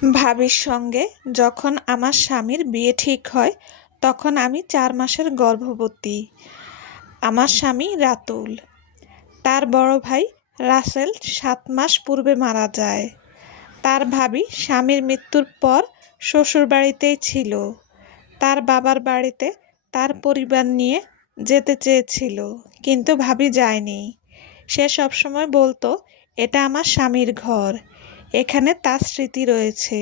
ভাবির সঙ্গে যখন আমার স্বামীর বিয়ে ঠিক হয় তখন আমি ৪ মাসের গর্ভবতী। আমার স্বামী রাতুল। তার বড় ভাই রাসেল ৭ মাস পূর্বে মারা যায়। তার ভাবি স্বামীর মৃত্যুর পর শ্বশুরবাড়িতেই ছিল। তার বাবার বাড়িতে তার পরিবার নিয়ে যেতে চেয়েছিল, কিন্তু ভাবি যায়নি। সে সবসময় বলতো, এটা আমার স্বামীর ঘর, এখানে তার স্মৃতি রয়েছে,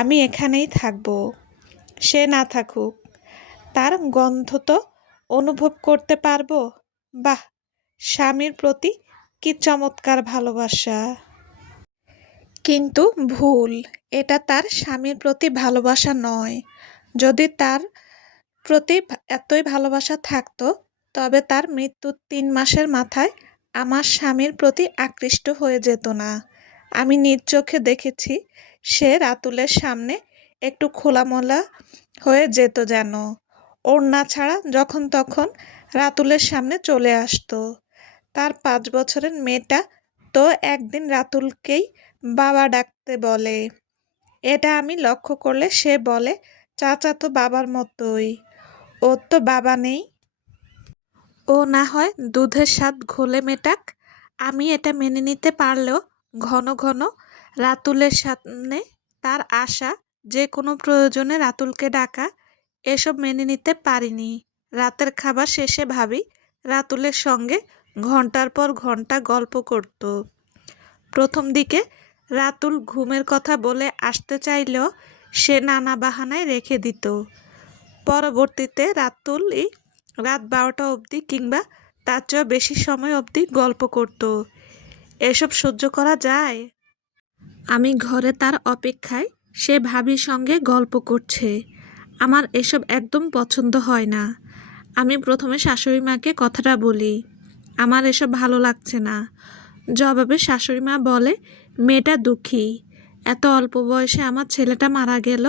আমি এখানেই থাকব, সে না থাকুক, তার গন্ধ তো অনুভব করতে পারবো। বাহ, স্বামীর প্রতি কি চমৎকার ভালোবাসা! কিন্তু ভুল, এটা তার স্বামীর প্রতি ভালোবাসা নয়। যদি তার প্রতি এতই ভালোবাসা থাকতো, তবে তার মৃত্যুর ৩ মাসের মাথায় আমার স্বামীর প্রতি আকৃষ্ট হয়ে যেত না। আমি নিজ চোখে দেখেছি, সে রাতুলের সামনে একটু খোলামেলা হয়ে যেত, যেন ওড়না ছাড়া যখন তখন রাতুলের সামনে চলে আসতো। তার ৫ বছরের মেয়েটা তো একদিন রাতুলকেই বাবা ডাকতে বলে। এটা আমি লক্ষ্য করলে সে বলে, চাচা তো বাবার মতোই, ওর তো বাবা নেই, ও না হয় দুধের স্বাদ ঘোলে মেটাক। আমি এটা মেনে নিতে পারলেও ঘন ঘন রাতুলের সামনে তার আসা, যে কোনো প্রয়োজনে রাতুলকে ডাকা, এসব মেনে নিতে পারিনি। রাতের খাবার শেষে ভাবি রাতুলের সঙ্গে ঘন্টার পর ঘন্টা গল্প করত। প্রথম দিকে রাতুল ঘুমের কথা বলে আসতে চাইলেও সে নানা বাহানায় রেখে দিত। পরবর্তীতে রাতুলই রাত ১২টা অবধি কিংবা তার চেয়েও বেশি সময় অবধি গল্প করত। এসব সহ্য করা যায়? আমি ঘরে তার অপেক্ষায়, সে ভাবির সঙ্গে গল্প করছে। আমার এসব একদম পছন্দ হয় না। আমি প্রথমে শাশুড়ি মাকে কথাটা বলি, আমার এসব ভালো লাগছে না। জবাবে শাশুড়ি মা বলে, মেয়েটা দুঃখী, এত অল্প বয়সে আমার ছেলেটা মারা গেল,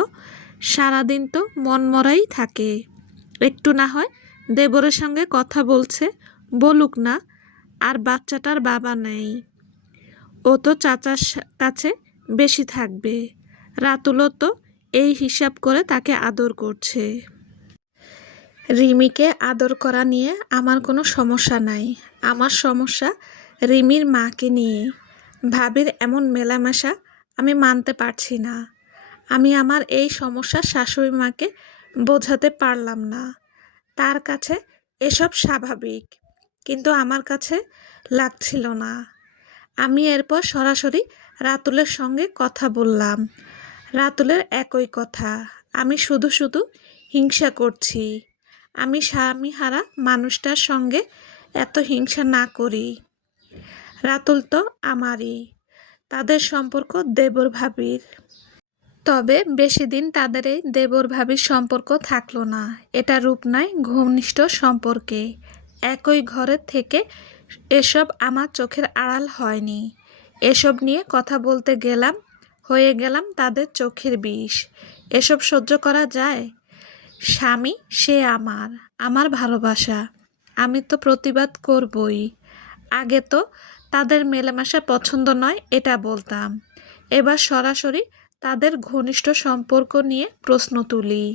সারাদিন তো মনমরাই থাকে। একটু না হয় দেবরের সঙ্গে কথা বলছে, বলুক না। আর বাচ্চাটার বাবা নেই, ও তো চাচার কাছে বেশি থাকবে। রাতুলও তো এই হিসাব করে তাকে আদর করছে। রিমিকে আদর করা নিয়ে আমার কোনো সমস্যা নাই। আমার সমস্যা রিমির মাকে নিয়ে। ভাবির এমন মেলামেশা আমি মানতে পারছি না। আমি আমার এই সমস্যা শাশুড়ি মাকে বোঝাতে পারলাম না। তার কাছে এসব স্বাভাবিক, কিন্তু আমার কাছে লাগছিল না। আমি এরপর সরাসরি রাতুলের সঙ্গে কথা বললাম। রাতুলের একই কথা, আমি শুধু শুধু হিংসা করছি। আমি স্বামীহারা মানুষটার সঙ্গে এত হিংসা না করি। রাতুল তো আমারই, তাদের সম্পর্ক দেবর ভাবির। তবে বেশি দিন তাদের এই দেবর ভাবির সম্পর্ক থাকলো না। এটা রূপ নয়, ঘনিষ্ঠ সম্পর্কে একই ঘরের থেকে এসব আমার চোখের আড়াল হয়নি। এসব নিয়ে কথা বলতে গেলাম, হয়ে গেলাম তাদের চোখের বিষ। এসব সহ্য করা যায়? স্বামী সে আমার, আমার ভালোবাসা, আমি তো প্রতিবাদ করবই। আগে তো তাদের মেলামেশা পছন্দ নয় এটা বলতাম, এবার সরাসরি তাদের ঘনিষ্ঠ সম্পর্ক নিয়ে প্রশ্ন তুলি।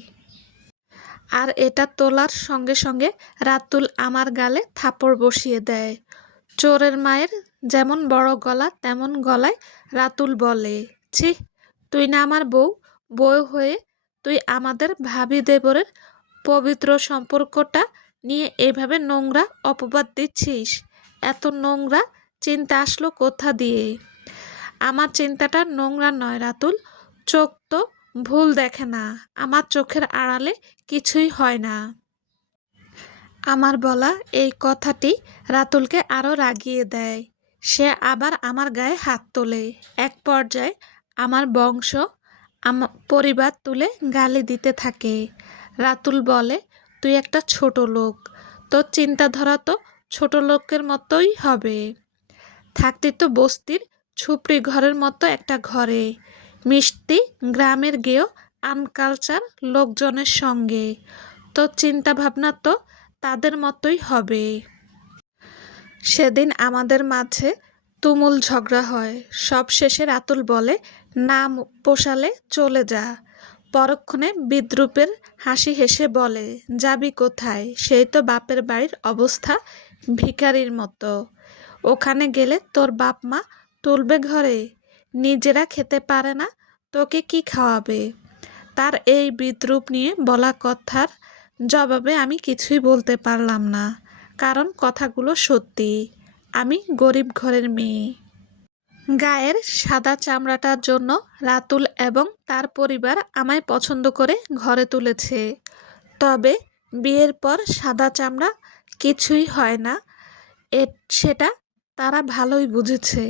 আর এটা তোলার সঙ্গে সঙ্গে রাতুল আমার গালে থাপড় বসিয়ে দেয়। চোরের মায়ের যেমন বড় গলা, তেমন গলায় রাতুল বলে, ছি, তুই না আমার বউ, বউ হয়ে তুই আমাদের ভাবি দেবরের পবিত্র সম্পর্কটা নিয়ে এভাবে নোংরা অপবাদ দিচ্ছিস? এত নোংরা চিন্তা আসলো কোথা দিয়ে? আমার চিন্তাটা নোংরা নয় রাতুল, চোখ তো ভুল দেখে না, আমার চোখের আড়ালে কিছুই হয় না। আমার বলা এই কথাটি রাতুলকে আরও রাগিয়ে দেয়। সে আবার আমার গায়ে হাত তোলে। এক পর্যায়ে আমার বংশ, পরিবার তুলে গালি দিতে থাকে। রাতুল বলে, তুই একটা ছোট লোক, তোর চিন্তাধারা তো ছোট লোকের মতোই হবে। থাকতি তো বস্তির ছুপড়ি ঘরের মতো একটা ঘরে, মিষ্টি গ্রামের গেয়েও আনকালচার লোকজনের সঙ্গে। তোর চিন্তা ভাবনা তো তাদের মতোই হবে। সেদিন আমাদের মাঝে তুমুল ঝগড়া হয়। সব শেষে রাতুল বলে, না পোষালে চলে যা। পরক্ষণে বিদ্রূপের হাসি হেসে বলে, যাবি কোথায়? সেই তো বাপের বাড়ির অবস্থা ভিখারির মতো। ওখানে গেলে তোর বাপ মা তুলবে ঘরে, নিজেরা খেতে পারে না, তোকে কি খাওয়াবে? তার এই বিদ্রূপ নিয়ে বলা কথার জবাবে আমি কিছুই বলতে পারলাম না, কারণ কথাগুলো সত্যি। আমি গরিব ঘরের মেয়ে। গায়ের সাদা চামড়াটার জন্য রাতুল এবং তার পরিবার আমায় পছন্দ করে ঘরে তুলেছে। তবে বিয়ের পর সাদা চামড়া কিছুই হয় না, সেটা তারা ভালোই বুঝেছে।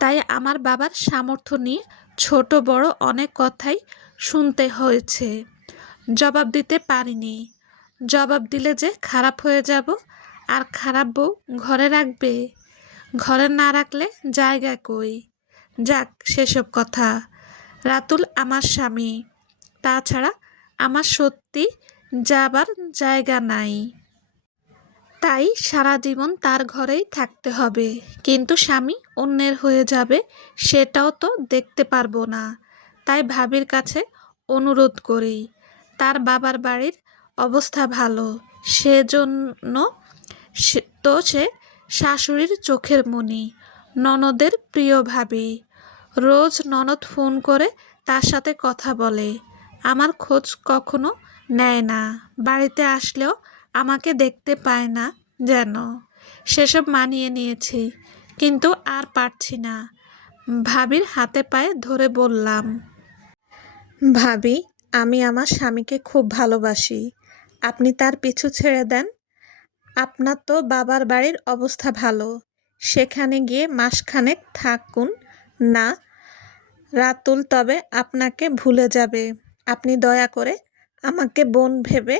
তাই আমার বাবার সামর্থ্য নিয়ে ছোট বড় অনেক কথাই শুনতে হয়েছে। জবাব দিতে পারিনি। জবাব দিলে যে খারাপ হয়ে যাব, আর খারাপ বউ ঘরে রাখবে? ঘরে না রাখলে জায়গা কই? যাক সেসব কথা। রাতুল আমার স্বামী, তাছাড়া আমার সত্যি যাবার জায়গা নাই। তাই সারা জীবন তার ঘরেই থাকতে হবে। কিন্তু স্বামী অন্যের হয়ে যাবে, সেটাও তো দেখতে পারবো না। তাই ভাবির কাছে অনুরোধ করি। তার বাবার বাড়ির অবস্থা ভালো, সেজন্য সে শাশুড়ির চোখের মণি, ননদের প্রিয় ভাবি। রোজ ননদ ফোন করে তার সাথে কথা বলে, আমার খোঁজ কখনো নেয় না। বাড়িতে আসলেও আমাকে দেখতে পায় না যেন। সেসব মানিয়ে নিয়েছি, কিন্তু আর পারছি না। ভাবির হাতে পায়ে ধরে বললাম, ভাবি, আমি আমার স্বামীকে খুব ভালোবাসি। আপনি তার পিছু ছেড়ে দেন। আপনার তো বাবার বাড়ির অবস্থা ভালো, সেখানে গিয়ে মাসখানেক থাকুন না। রাতুল তবে আপনাকে ভুলে যাবে। আপনি দয়া করে আমাকে বোন ভেবে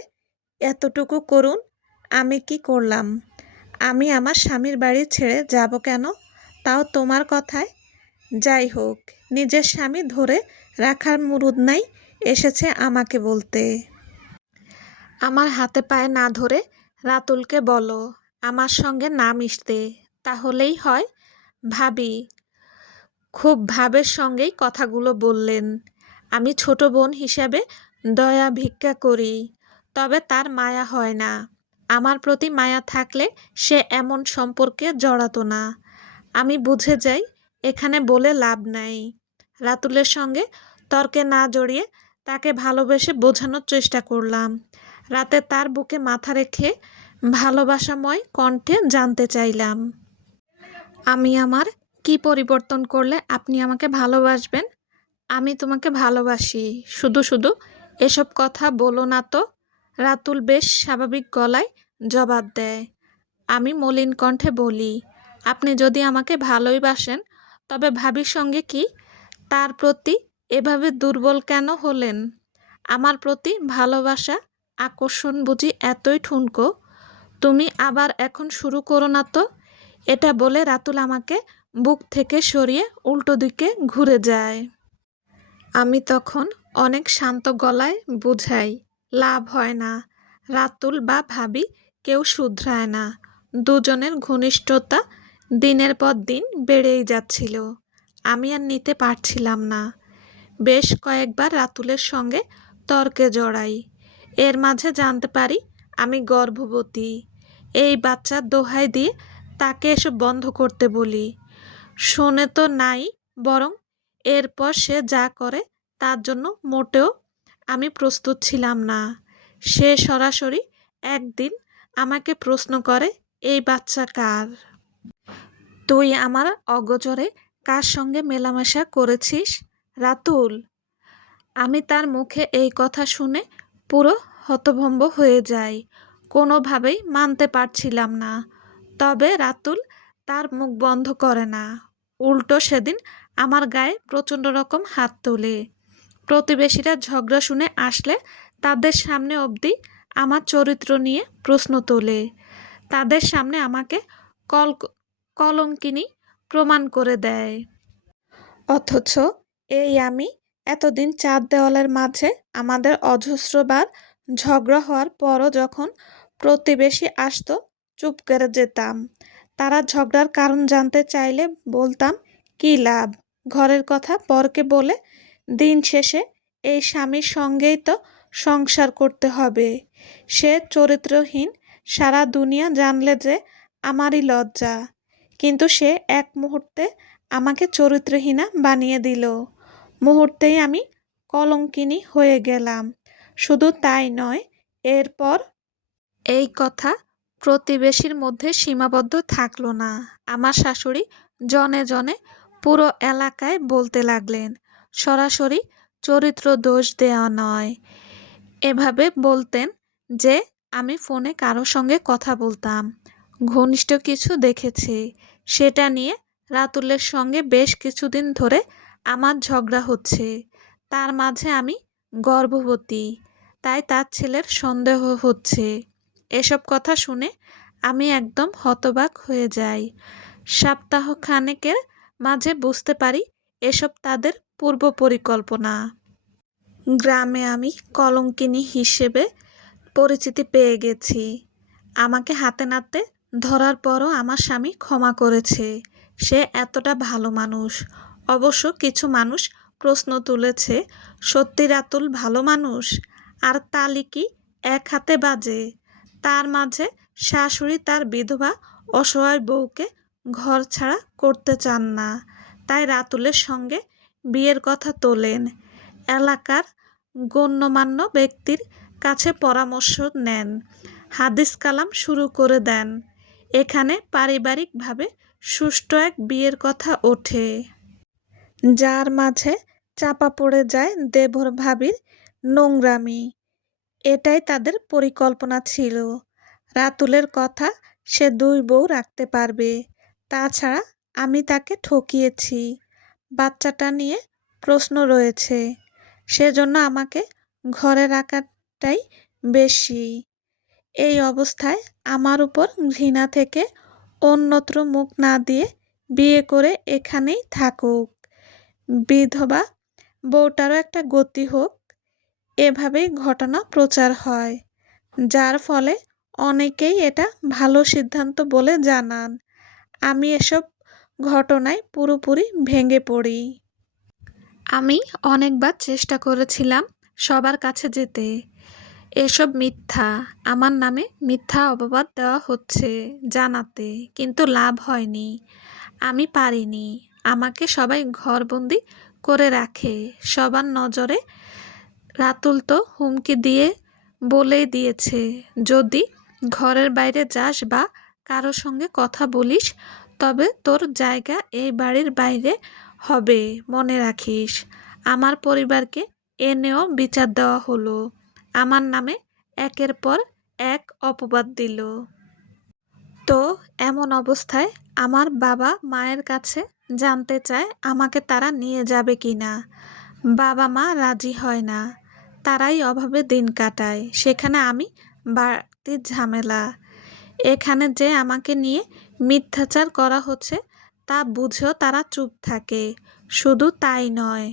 এতটুকু করুন। আমি কি করলাম? আমি আমার স্বামীর বাড়ি ছেড়ে যাব কেন? তাও তোমার কথায়। যাই হোক, নিজের স্বামী ধরে রাখার মুরুদ নাই, এসেছে আমাকে বলতে। আমার হাতে পায়ে না ধরে রাতুলকে বলো আমার সঙ্গে না মিশতে, তাহলেই হয়। ভাবি খুব ভাবের সঙ্গেই কথাগুলো বললেন। আমি ছোট বোন হিসাবে দয়া ভিক্ষা করি, তবে তার মায়া হয় না। আমার প্রতি মায়া থাকলে সে এমন সম্পর্কে জড়াতো না। আমি বুঝে যাই এখানে বলে লাভ নাই। রাতুলের সঙ্গে তর্কে না জড়িয়ে তাকে ভালোবেসে বোঝানোর চেষ্টা করলাম। রাতে তার বুকে মাথা রেখে ভালোবাসাময় কণ্ঠে জানতে চাইলাম, আমি আমার কি পরিবর্তন করলে আপনি আমাকে ভালোবাসবেন? আমি তোমাকে ভালোবাসি, শুধু শুধু এসব কথা বলো না তো। রাতুল বেশ স্বাভাবিক গলায় জবাব দেয়। আমি মলিন কণ্ঠে বলি, আপনি যদি আমাকে ভালোই বাসেন, তবে ভাবির সঙ্গে কি? তার প্রতি এভাবে দুর্বল কেন হলেন? আমার প্রতি ভালোবাসা আকর্ষণ বুঝি এতই ঠুনকো? তুমি আবার এখন শুরু করো না তো। এটা বলে রাতুল আমাকে বুক থেকে সরিয়ে উল্টো দিকে ঘুরে যায়। আমি তখন অনেক শান্ত গলায় বুঝাই, লাভ হয় না। রাতুল বা ভাবি কেউ শুধরায় না। দুজনের ঘনিষ্ঠতা দিনের পর দিন বেড়েই যাচ্ছিল। আমি আর নিতে পারছিলাম না। বেশ কয়েকবার রাতুলের সঙ্গে তর্কে জড়াই। এর মাঝে জানতে পারি আমি গর্ভবতী। এই বাচ্চার দোহাই দিয়ে তাকে এসব বন্ধ করতে বলি। শোনে তো নাই, বরং এরপর সে যা করে তার জন্য মোটেও আমি প্রস্তুত ছিলাম না। সে সরাসরি একদিন আমাকে প্রশ্ন করে, এই বাচ্চা কার? তুই আমার অগোচরে কার সঙ্গে মেলামেশা করেছিস রাতুল? আমি তার মুখে এই কথা শুনে পুরো হতভম্ব হয়ে যাই। কোনোভাবেই মানতে পারছিলাম না। তবে রাতুল তার মুখ বন্ধ করে না। উল্টো সেদিন আমার গায়ে প্রচণ্ড রকম হাত তোলে। প্রতিবেশীরা ঝগড়া শুনে আসলে তাদের সামনে অবধি আমার চরিত্র নিয়ে প্রশ্ন তোলে। তাদের সামনে আমাকে কল কলঙ্কিনী প্রমাণ করে দেয়। অথচ এই আমি এতদিন চার দেওয়ালের মাঝে আমাদের অজস্রবার ঝগড়া হওয়ার পরও যখন প্রতিবেশী আসতো চুপ করে যেতাম। তারা ঝগড়ার কারণ জানতে চাইলে বলতাম, কী লাভ, ঘরের কথা পরকে বলে দিন শেষে এই স্বামীর সঙ্গেই তো সংসার করতে হবে। সে চরিত্রহীন সারা দুনিয়া জানলে যে আমারই লজ্জা। কিন্তু সে এক মুহূর্তে আমাকে চরিত্রহীনা বানিয়ে দিল। মুহূর্তেই আমি কলঙ্কিনী হয়ে গেলাম। শুধু তাই নয়, এরপর এই কথা প্রতিবেশীর মধ্যে সীমাবদ্ধ থাকলো না। আমার শাশুড়ি জনে জনে পুরো এলাকায় বলতে লাগলেন। সরাসরি চরিত্র দোষ দেওয়া নয়, এভাবে বলতেন যে আমি ফোনে কারো সঙ্গে কথা বলতাম, ঘনিষ্ঠ কিছু দেখেছি। সেটা নিয়ে রাতুলের সঙ্গে বেশ কিছুদিন ধরে আমার ঝগড়া হচ্ছে। তার মাঝে আমি গর্ভবতী, তাই তার ছেলের সন্দেহ হচ্ছে। এসব কথা শুনে আমি একদম হতবাক হয়ে যাই। সপ্তাহখানেকের মাঝে বুঝতে পারি এসব তাদের পূর্ব পরিকল্পনা। গ্রামে আমি কলঙ্কিনী হিসেবে পরিচিতি পেয়ে গেছি। আমাকে হাতে নাতে ধরার পরও আমার স্বামী ক্ষমা করেছে। সে এতটা ভালো মানুষ। অবশ্য কিছু মানুষ প্রশ্ন তুলেছে, সত্যি রাতুল ভালো মানুষ? আর তালি কি এক হাতে বাজে? তার মাঝে শাশুড়ি তার বিধবা অসহায় বউকে ঘর ছাড়া করতে চান না, তাই রাতুলের সঙ্গে বিয়ের কথা তোলেন। এলাকার গণ্যমান্য ব্যক্তির কাছে পরামর্শ নেন, হাদিস কালাম শুরু করে দেন। এখানে পারিবারিকভাবে সুষ্ঠু এক বিয়ের কথা ওঠে, যার মাঝে চাপা পড়ে যায় দেবর ভাবির নোংরামি। এটাই তাদের পরিকল্পনা ছিল। রাতুলের কথা সে দুই বউ রাখতে পারবে। তাছাড়া আমি তাকে ঠকিয়েছি, বাচ্চাটা নিয়ে প্রশ্ন রয়েছে। সেজন্য আমাকে ঘরে রাখাটাই বেশি। এই অবস্থায় আমার উপর ঘৃণা থেকে অন্যত্র মুখ না দিয়ে বিয়ে করে এখানেই থাকুক, বিধবা বউটারও একটা গতি হোক, এভাবেই ঘটনা প্রচার হয়। যার ফলে অনেকেই এটা ভালো সিদ্ধান্ত বলে জানান। আমি এসব ঘটনায় পুরোপুরি ভেঙে পড়ি। আমি অনেকবার চেষ্টা করেছিলাম সবার কাছে যেতে, এসব মিথ্যা, আমার নামে মিথ্যা অপবাদ দেওয়া হচ্ছে জানাতে, কিন্তু লাভ হয়নি। আমি পারিনি। আমাকে সবাই ঘরবন্দি করে রাখে সবার নজরে। রাতুল তো হুমকি দিয়ে বলেই দিয়েছে, যদি ঘরের বাইরে যাস বা কারো সঙ্গে কথা বলিস তবে তোর জায়গা এই বাড়ির বাইরে হবে, মনে রাখিস। আমার পরিবারকে এনেও বিচার দেওয়া হলো। আমার নামে একের পর এক অপবাদ দিল। তো এমন অবস্থায় আমার বাবা মায়ের কাছে জানতে চায় আমাকে তারা নিয়ে যাবে কি না। বাবা মা রাজি হয় না, তারাই অভাবে দিন কাটায়। সেখানে আমি বাড়তি ঝামেলা। এখানে যে আমাকে নিয়ে মিথ্যাচার করা হচ্ছে তা বুঝেও তারা চুপ থাকে। শুধু তাই নয়,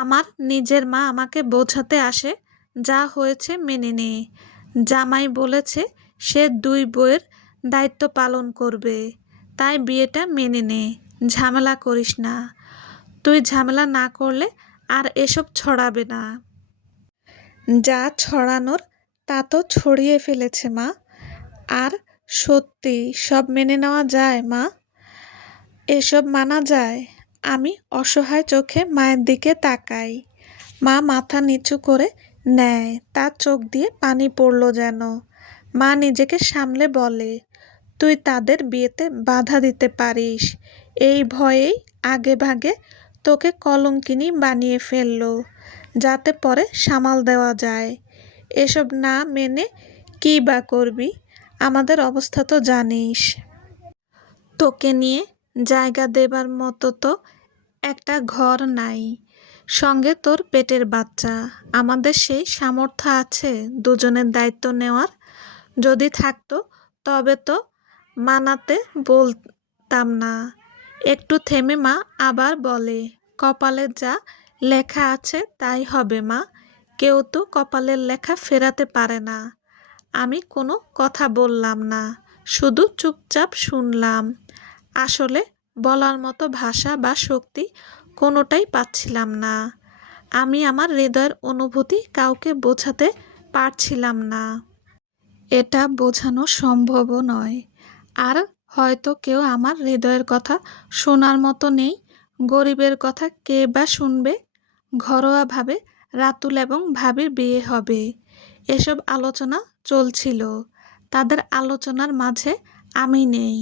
আমার নিজের মা আমাকে বোঝাতে আসে, যা হয়েছে মেনে নে। জামাই বলেছে সে দুই বউয়ের দায়িত্ব পালন করবে, তাই বিয়েটা মেনে নে, ঝামেলা করিস না। তুই ঝামেলা না করলে আর এসব ছড়াবে না। যা ছড়ানোর তা তো ছড়িয়ে ফেলেছে মা। আর সত্যি সব মেনে নেওয়া যায় মা? এসব মানা যায়? আমি অসহায় চোখে মায়ের দিকে তাকাই। মা মাথা নিচু করে নেয়, তার চোখ দিয়ে পানি পড়ল যেন। মা নিজেকে সামলে বলে, তুই তাদের বিয়েতে বাধা দিতে পারিস, এই ভয়েই আগে ভাগে তোকে কলঙ্কিনী বানিয়ে ফেললো, যাতে পরে সামাল দেওয়া যায়। এসব না মেনে কী বা করবি? আমাদের অবস্থা তো জানিস। তোকে নিয়ে জায়গা দেবার মতো তো একটা ঘর নাই, সঙ্গে তোর পেটের বাচ্চা। আমাদের সেই সামর্থ্য আছে দুজনের দায়িত্ব নেওয়ার? যদি থাকতো তবে তো মানাতে বলতাম না। একটু থেমে মা আবার বলে, কপালে যা লেখা আছে তাই হবে মা। কেউ তো কপালের লেখা ফেরাতে পারে না। আমি কোনো কথা বললাম না, শুধু চুপচাপ শুনলাম। আসলে বলার মতো ভাষা বা শক্তি কোনোটাই পাচ্ছিলাম না। আমি আমার হৃদয়ের অনুভূতি কাউকে বোঝাতে পারছিলাম না। এটা বোঝানো সম্ভবও নয়। আর হয়তো কেউ আমার হৃদয়ের কথা শোনার মতো নেই। গরিবের কথা কে বা শুনবে? ঘরোয়াভাবে রাতুল এবং ভাবির বিয়ে হবে, এসব আলোচনা চলছিল। তাদের আলোচনার মাঝে আমি নেই।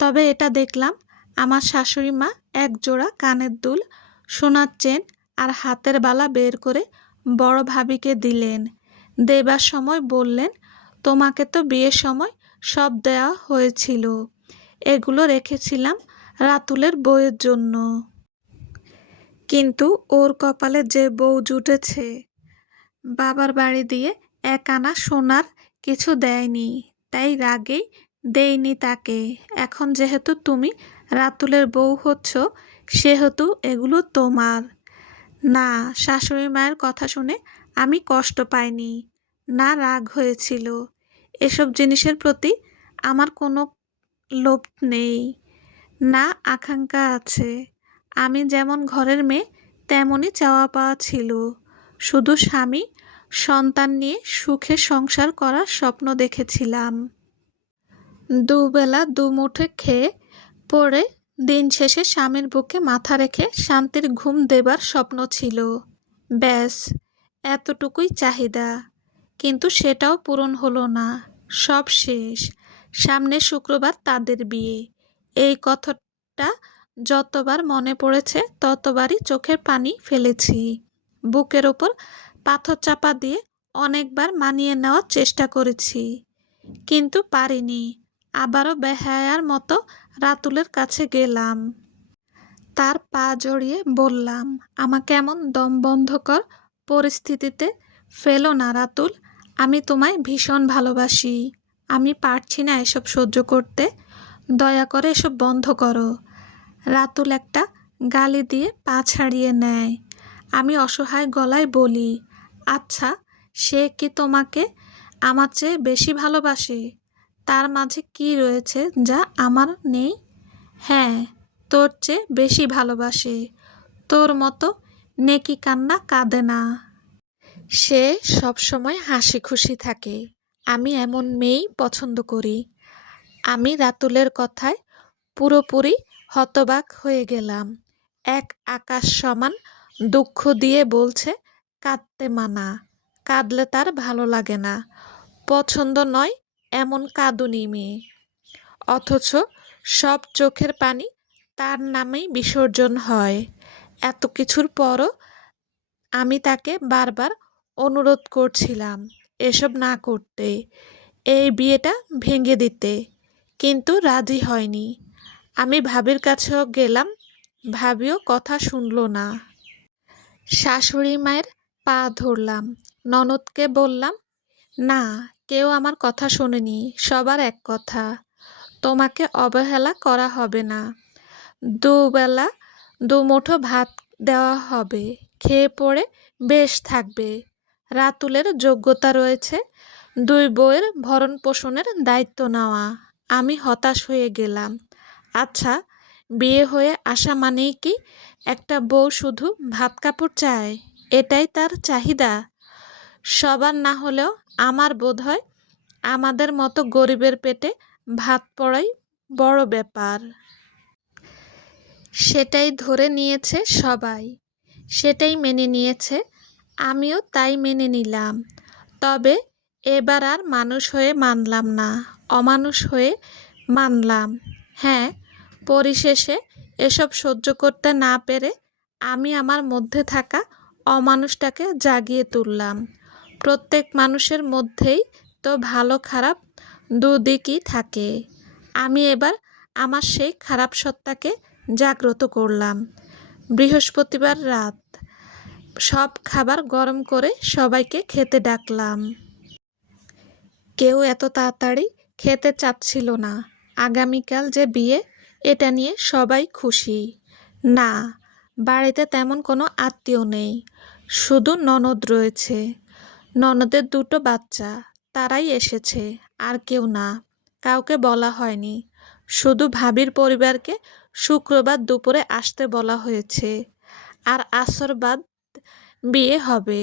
তবে এটা দেখলাম, আমার শাশুড়ি মা এক জোড়া কানের দুল, সোনার চেন আর হাতের বালা বের করে বড় ভাবিকে দিলেন। দেবার সময় বললেন, তোমাকে তো বিয়ের সময় সব দেওয়া হয়েছিল, এগুলো রেখেছিলাম রাতুলের বউয়ের জন্য। কিন্তু ওর কপালে যে বউ জুটেছে, বাবার বাড়ি দিয়ে এক আনা সোনার কিছু দেয়নি, তাই রাগেই দেইনি তাকে। এখন যেহেতু তুমি রাতুলের বউ হচ্ছ, সেহেতু এগুলো তোমার। না, শাশুড়ি মায়ের কথা শুনে আমি কষ্ট পাইনি, না রাগ হয়েছিল। এসব জিনিসের প্রতি আমার কোনো লোভ নেই, না আকাঙ্ক্ষা আছে। আমি যেমন ঘরের মেয়ে, তেমনই চাওয়া পাওয়া ছিল। শুধু স্বামী সন্তান নিয়ে সুখে সংসার করার স্বপ্ন দেখেছিলাম। দুবেলা দুমুঠো খেয়ে পড়ে দিন শেষে স্বামীর বুকে মাথা রেখে শান্তির ঘুম দেবার স্বপ্ন ছিল। ব্যাস, এতটুকুই চাহিদা। কিন্তু সেটাও পূরণ হলো না। সব শেষ। সামনের শুক্রবার তাদের বিয়ে। এই কথাটা যতবার মনে পড়েছে ততবারই চোখের পানি ফেলেছি। বুকের ওপর পাথর চাপা দিয়ে অনেকবার মানিয়ে নেওয়ার চেষ্টা করেছি, কিন্তু পারিনি। আবারও বেহায়ার মতো রাতুলের কাছে গেলাম। তার পা জড়িয়ে বললাম, আমাকে এমন দমবন্ধকর পরিস্থিতিতে ফেলো না রাতুল। আমি তোমায় ভীষণ ভালোবাসি। আমি পারছি না এসব সহ্য করতে। দয়া করে এসব বন্ধ করো। রাতুল একটা গালি দিয়ে পা ছাড়িয়ে নেয়। আমি অসহায় গলায় বলি, আচ্ছা, সে কি তোমাকে আমার চেয়ে বেশি ভালোবাসে? তার মাঝে কি রয়েছে যা আমার নেই? হ্যাঁ, তোর চেয়ে বেশি ভালোবাসে। তোর মতো নেকি কান্না কাঁদে না। সে সবসময় হাসি খুশি থাকে। আমি এমন মেয়েই পছন্দ করি। আমি রাতুলের কথায় পুরোপুরি হতবাক হয়ে গেলাম। এক আকাশ সমান দুঃখ দিয়ে বলছে, কাঁদতে মানা, কাঁদলে তার ভালো লাগে না, পছন্দ নয় এমন কাঁদুনি মেয়ে। অথচ সব চোখের পানি তার নামেই বিসর্জন হয়। এত কিছুর পরও আমি তাকে বারবার অনুরোধ করছিলাম এসব না করতে, এই বিয়েটা ভেঙে দিতে, কিন্তু রাজি হয়নি। আমি ভাবির কাছেও গেলাম, ভাবিও কথা শুনল না। শাশুড়ি মায়ের পা ধরলাম, ননদকে বললাম, না, কেউ আমার কথা শোনেনি, সবার এক কথা, তোমাকে অবহেলা করা হবে না। দুবেলা দুমুঠো ভাত দেওয়া হবে, খেয়ে পড়ে বেশ থাকবে। রাতুলের যোগ্যতা রয়েছে দুই বউয়ের ভরণ পোষণের দায়িত্ব নেওয়া। আমি হতাশ হয়ে গেলাম। আচ্ছা, বিয়ে হয়ে আসা মানেই কি একটা বউ শুধু ভাত কাপড় চায়? এটাই তার চাহিদা? সবার না হলেও আমার বোধ হয় আমাদের মতো গরিবের পেটে ভাত পড়াই বড় ব্যাপার। সেটাই ধরে নিয়েছে সবাই, সেটাই মেনে নিয়েছে, আমিও তাই মেনে নিলাম। তবে এবার আর মানুষ হয়ে মানলাম না, অমানুষ হয়ে মানলাম। হ্যাঁ, পরিশেষে এসব সহ্য করতে না পেরে আমি আমার মধ্যে থাকা অমানুষটাকে জাগিয়ে তুললাম। প্রত্যেক মানুষের মধ্যেই তো ভালো খারাপ দুদিকই থাকে। আমি এবার আমার সেই খারাপ সত্তাকে জাগ্রত করলাম। বৃহস্পতিবার রাত, সব খাবার গরম করে সবাইকে খেতে ডাকলাম। কেউ এত তাড়াতাড়ি খেতে চাচ্ছিল না। আগামীকাল যে বিয়ে, এটা নিয়ে সবাই খুশি। না, বাড়িতে তেমন কোনো আত্মীয় নেই, শুধু ননদ রয়েছে। ননদের দুটো বাচ্চা, তারাই এসেছে, আর কেউ না। কাউকে বলা হয়নি, শুধু ভাবির পরিবারকে শুক্রবার দুপুরে আসতে বলা হয়েছে, আর আসর বাদ বিয়ে হবে।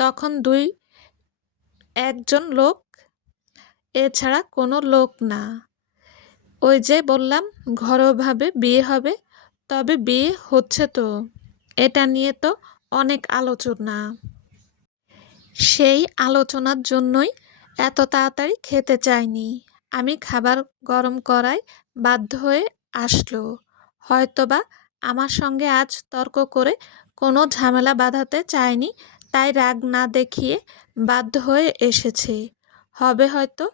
তখন একজন লোক, এছাড়া কোনো লোক না। ওই যে বললাম ঘরোয়াভাবে বিয়ে হবে, তবে বিয়ে হচ্ছে তো, এটা নিয়ে তো অনেক আলোচনা। সেই আলোচনার জন্যই এত তাড়াতাড়ি খেতে চাইনি। আমি খাবার গরম করায় বাধ্য হয়ে আসলো। হয়তোবা আমার সঙ্গে আজ তর্ক করে কোনো ঝামেলা বাঁধাতে চায়নি, তাই রাগ না দেখিয়ে বাধ্য হয়ে এসেছে হবে হয়তো।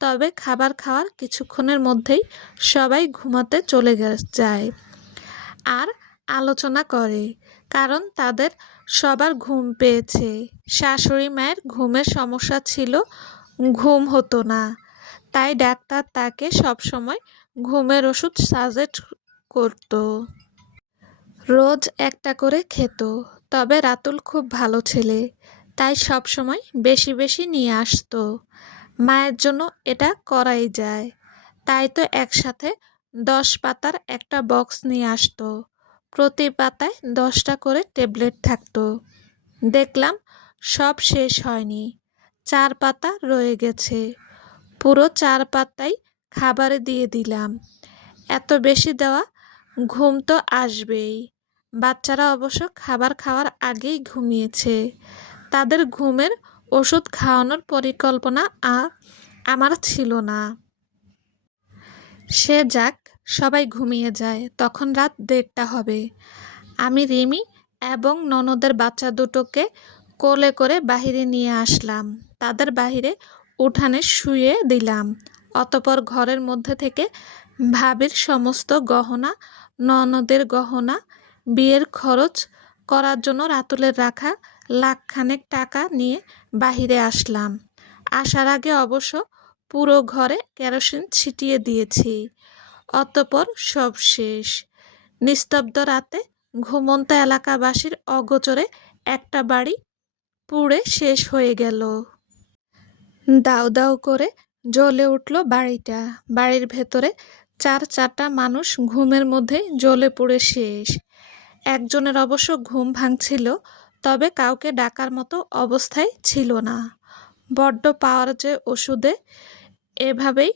তবে খাবার খাওয়ার কিছুক্ষণের মধ্যেই সবাই ঘুমাতে চলে যায় আর আলোচনা করে, কারণ তাদের সবার ঘুম পেয়েছে। শাশুড়ি মায়ের ঘুমের সমস্যা ছিল, ঘুম হতো না, তাই ডাক্তার তাকে সবসময় ঘুমের ওষুধ সাজেস্ট করত। রোজ একটা করে খেত। তবে রাতুল খুব ভালো ছেলে, তাই সবসময় বেশি বেশি নিয়ে আসতো। মায়ের জন্য এটা করাই যায়, তাই তো একসাথে 10 পাতার একটা বক্স নিয়ে আসতো। প্রতি পাতায় 10টা করে ট্যাবলেট থাকতো। দেখলাম সব শেষ হয়নি, 4 পাতা রয়ে গেছে। পুরো 4 পাতাই খাবারে দিয়ে দিলাম। এত বেশি দেওয়া, ঘুম তো আসবেই। বাচ্চারা অবশ্য খাবার খাওয়ার আগেই ঘুমিয়েছে। তাদের ঘুমের ওষুধ খাওয়ানোর পরিকল্পনা আমার ছিল না। সে যাক, সবাই ঘুমিয়ে যায়, তখন রাত 1:30 হবে। আমি রিমি এবং ননদের বাচ্চা দুটোকে কোলে করে বাহিরে নিয়ে আসলাম। তাদের বাহিরে উঠানে শুয়ে দিলাম। অতঃপর ঘরের মধ্যে থেকে ভাবির সমস্ত গহনা, ননদের গহনা, বিয়ের খরচ করার জন্য রাতুলের রাখা লাখখানেক টাকা নিয়ে বাহিরে আসলাম। আসার আগে অবশ্য পুরো ঘরে কেরোসিন ছিটিয়ে দিয়েছি। অতঃপর সব শেষ। নিস্তব্ধ রাতে ঘুমন্ত এলাকাবাসীর অগোচরে একটা বাড়ি পুড়ে শেষ হয়ে গেল। দাউ দাউ করে জ্বলে উঠল বাড়িটা। বাড়ির ভেতরে 4টা মানুষ ঘুমের মধ্যে জ্বলে পুড়ে শেষ। একজনের অবশ্য ঘুম ভাঙছিল, তবে কাউকে ডাকার মতো অবস্থায় ছিল না। বড্ড পাওয়ার যে ওষুধে এভাবেই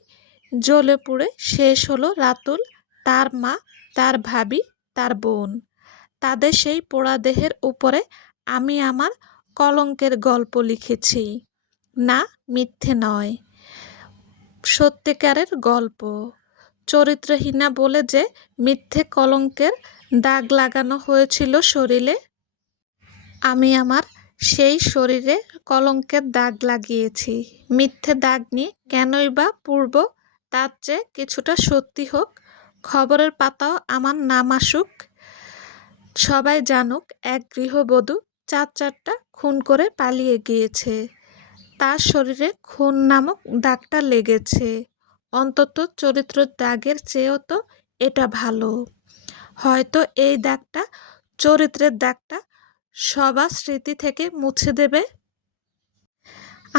জ্বলে পুড়ে শেষ হলো রাতুল, তার মা, তার ভাবি, তার বোন। তাদের সেই পোড়া দেহের উপরে আমি আমার কলঙ্কের গল্প লিখেছি। না, মিথ্যে নয়, সত্যিকারের গল্প। চরিত্রহীনা বলে যে মিথ্যে কলঙ্কের দাগ লাগানো হয়েছিল শরীরে, আমি আমার সেই শরীরে কলঙ্কের দাগ লাগিয়েছি। মিথ্যে দাগ নিয়ে কেনই বা পুড়ব? তার চেয়ে কিছুটা সত্যি হোক, খবরের পাতাও আমার নাম আসুক, সবাই জানুক এক গৃহবধূ 4টা খুন করে পালিয়ে গিয়েছে। তার শরীরে খুন নামক দাগটা লেগেছে। অন্তত চরিত্রের দাগের চেয়েও তো এটা ভালো। হয়তো এই দাগটা, চরিত্রের দাগটা সবার স্মৃতি থেকে মুছে দেবে।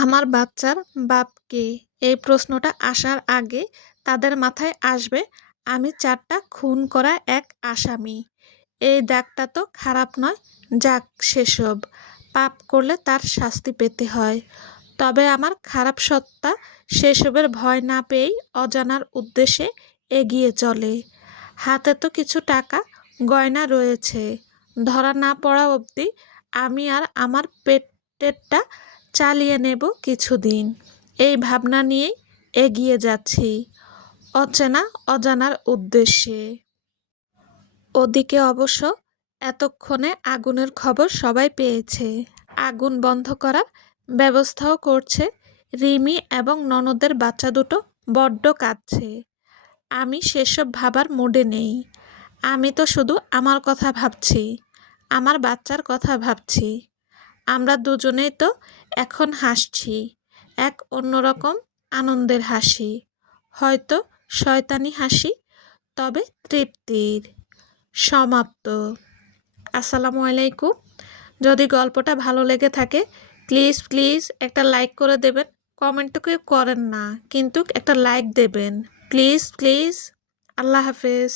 আমার বাচ্চার বাপ কে? এই প্রশ্নটা আসার আগে তাদের মাথায় আসবে আমি 4টা খুন করা এক আসামি। এই দাগটা তো খারাপ নয়, যাক সেসব, পাপ করলে তার শাস্তি পেতে হয়। তবে আমার খারাপ সত্তা সেসবের ভয় না পেয়েই অজানার উদ্দেশ্যে এগিয়ে চলে। হাতে তো কিছু টাকা গয়না রয়েছে, ধরা না পড়া অবধি আমি আর আমার পেটেরটা চালিয়ে নেব কিছুদিন, এই ভাবনা নিয়েই এগিয়ে যাচ্ছি অচেনা অজানার উদ্দেশ্যে। ওদিকে অবশ্য এতক্ষণে আগুনের খবর সবাই পেয়েছে। আগুন বন্ধ করার ব্যবস্থাও করছে। রিমি এবং ননদের বাচ্চা দুটো বড্ড কাঁদছে। আমি সেসব ভাবার মুডে নেই। আমি তো শুধু আমার কথা ভাবছি, আমার বাচ্চার কথা ভাবছি। আমরা দুজনেই তো এখন হাসছি, এক অন্যরকম আনন্দের হাসি, হয়তো শয়তানি হাসি, তবে তৃপ্তির। সমাপ্ত। আসসালামু আলাইকুম। যদি গল্পটা ভালো লেগে থাকে প্লিজ প্লিজ একটা লাইক করে দেবেন। কমেন্ট তো কেউ করেন না, কিন্তু একটা লাইক দেবেন প্লিজ প্লিজ। আল্লাহ হাফেজ।